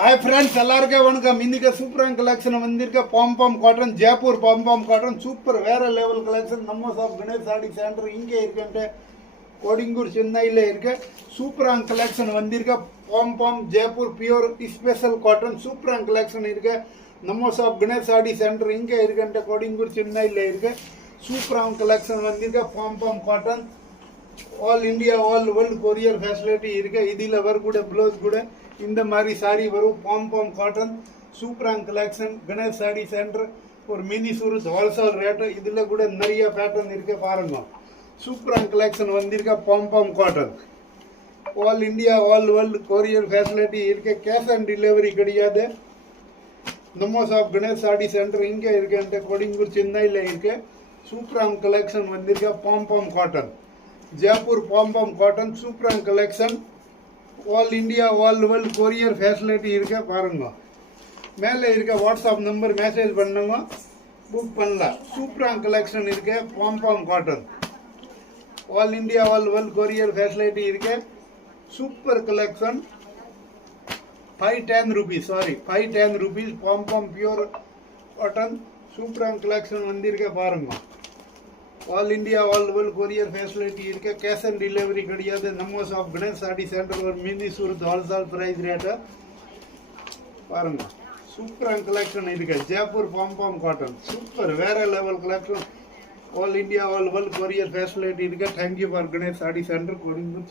Hi friends எல்லாருக்கும் வணக்கம். இன்னைக்கு சூப்பரான கலெக்ஷன் வந்திருக்க bomb cotton Jaipur bomb cotton super வேற லெவல் கலெக்ஷன் நம்ம ஷாப் கணேஷ் சாடி சென்டர் இங்க இருக்குன்ட்டு கோடிங்கூர் சென்னையில இருக்க சூப்பரான கலெக்ஷன் வந்திருக்க பாம் ஜெய்ப்பூர் பியூர் ஸ்பெஷல் காட்டன் சூப்பரான கலெக்ஷன் இருக்க நம்ம ஷாப் கணேஷ் சாடி சென்டர் இங்க இருக்குன்ட்டு கோடிங்கூர் சென்னையில இருக்க சூப்பரான கலெக்ஷன் வந்திருக்க bomb cotton all India all world courier facility இருக்கு. இதில் வரக்கூடிய ப்ளவுஸ் கூட இந்த மாதிரி சாரி வரும். பாம் காட்டன் சூப்பரான கலெக்ஷன் கணேஷ் சாடி சென்டர் ஒரு மினி சூரத் ஹோல்சேல் ரேட்டு. இதில் கூட நிறைய பேட்டர்ன் இருக்கு பாருங்க. சூப்பரான கலெக்ஷன் வந்திருக்க bomb cotton all India all world courier facility இருக்கு. கேஷ் ஆன் டெலிவரி கிடையாது. நம்ம ஷாப் கணேஷ் சாடி சென்டர் இங்கே இருக்குன்ட்டு கோடிங்கூர் சென்னையில் இருக்கு. சூப்பரான கலெக்ஷன் வந்திருக்க bomb cotton Jaipur bomb cotton சூப்பரான collection all India all world courier facility இருக்க பாருங்க. மேலே இருக்க வாட்ஸ்அப் நம்பர் மெசேஜ் பண்ணுங்க, புக் பண்ணலாம். சூப்பரான கலெக்ஷன் இருக்கு palm cotton all India all world courier facility இருக்கு. Super collection 510 rupees sorry 510 rupees palm pure cotton சூப்பரான கலெக்ஷன் வந்திருக்க பாருங்க. All India all world courier facility இருக்கு. கேஷ் ஆன் டெலிவரி கிடையாது. நம்ம ஷாப் கணேஷ் சாடி சென்டர் ஒரு mini Surat wholesale price rate பாருங்க. சூப்பரான கலெக்ஷன் இருக்கு ஜெய்ப்பூர் பாம் காட்டன் சூப்பர் வேற level collection all India all world courier facility இருக்கு. தேங்க்யூ ஃபார் கணேஷ் சாடி சென்டர் கோடிங்கூர்.